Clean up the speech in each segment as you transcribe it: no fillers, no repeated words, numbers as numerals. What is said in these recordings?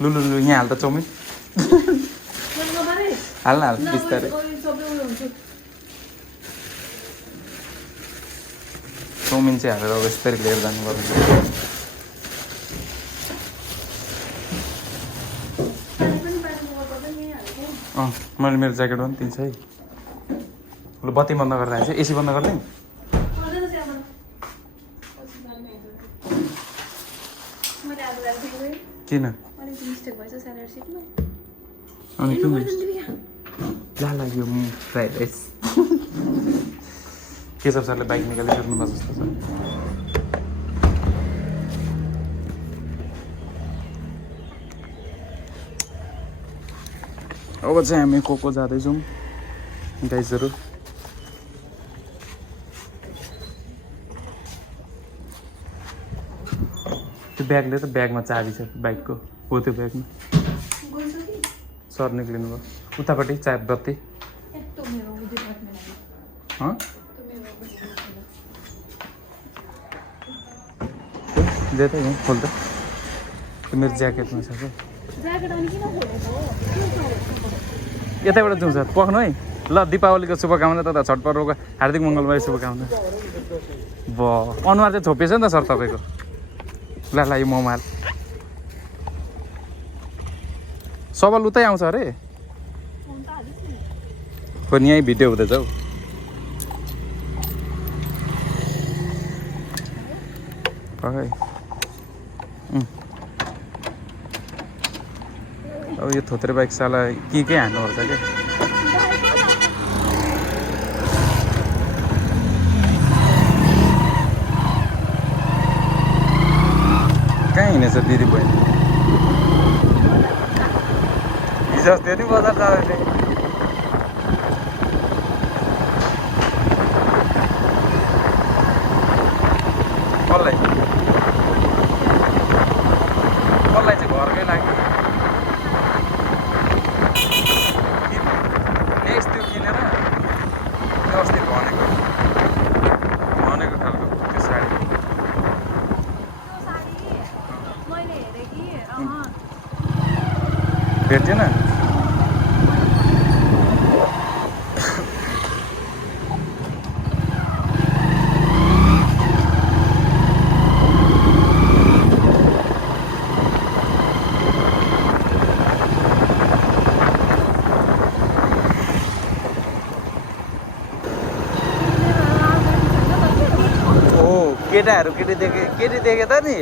लु लु लु यहाँ हाल त चाउमिन हाल न हाल बिस्तारै चाउमिन चाहिँ हालेर अब यस्तरी लिएर जानु पर्छ मैले मेरो ज्याकेट पनि दिन्छ है ल बत्ती बन्द गरेर आएछ एसी बन्द गर्दै किन अनि किन ला लाग्यो फ्राइड राइस केशव सरले बाइक निकालिसक्नुभयो जस्तो छ अब चाहिँ हामी को जाँदैछौँ गाइजहरू त्यो ब्यागले त ब्यागमा चाबी छ बाइकको हो त्यो ब्यागमा सर निक्लिनु भयो उतापट्टि चाबी बत्ती दे त यहाँ खोल त त्यो मेरो ज्याकेटमा छ क्या यतैबाट जाउँ सर पख्नु है ल दीपावलीको शुभकामना तथा छठ पर्वको हार्दिक मङ्गलमय शुभकामना ब अनुहार चाहिँ छोपिएछ नि त सर तपाईँको ल यो मोमाल सबल उतै आउँछ अरे हो नि यहीँ भिडियो हुँदैछ हौ खै अब यो थोत्रे बाइक साला के हान्नुपर्छ क्या कहाँ हिँडेछ दिदी बहिनी हिजो अस्ति नि बजार जाँदै कसलाई चाहिँ घरकै लाग्यो नेक्स्ट त्यो किनेर त्यो अस्ति भनेको खालको त्यो साडी भेट्थेन केटी देखे त नि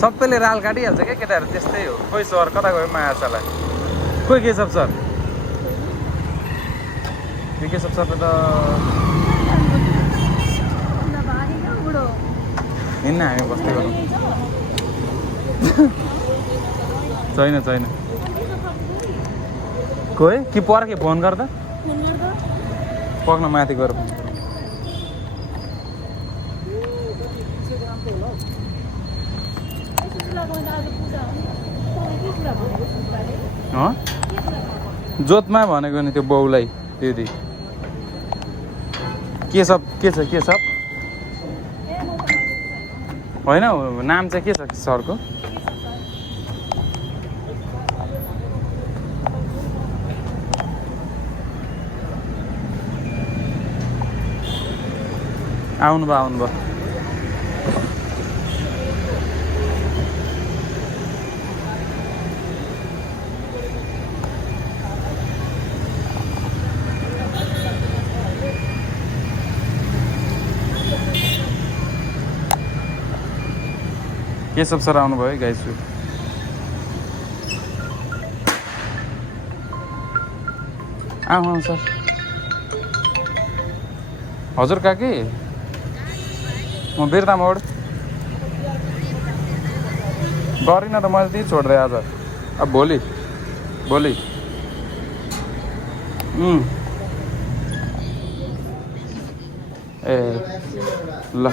सबैले राल काटिहाल्छ क्या केटाहरू त्यस्तै हो खोइ सर कता गयो मायाशाला खोइ केशव सर यो केशव सरले त हिँड्न हामी बस्दै गरौँ छैन खोइ कि पर्खे फोन गर्दा पक्न माथि गएर जोतमा भनेको नि त्यो बाउलाई दिदी के छ होइन नाम चाहिँ के छ सरको आउनुभयो केशव सर आउनुभयो है गाइस आउँ सर हजुर काकी म बिर्ता मोड गरिनँ त मैले त्यही छोड्दै आज अब भोलि ए ल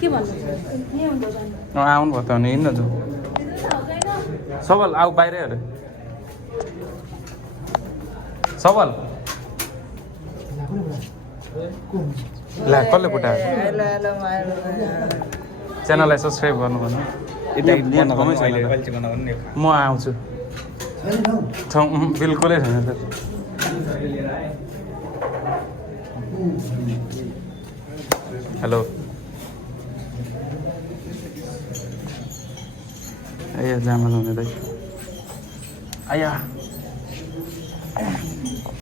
के भन्नु आउनु भयो त भने हिँड्न जाउँ सबल आऊ बाहिरै अरे सबल ला कसले फुटायो च्यानललाई सब्सक्राइब गर्नु भन्नु यता ठाउँमै छैन त। म आउँछु ठाउँ बिल्कुलै छैन सर। हेलो आया जामा लाउने दाइ आया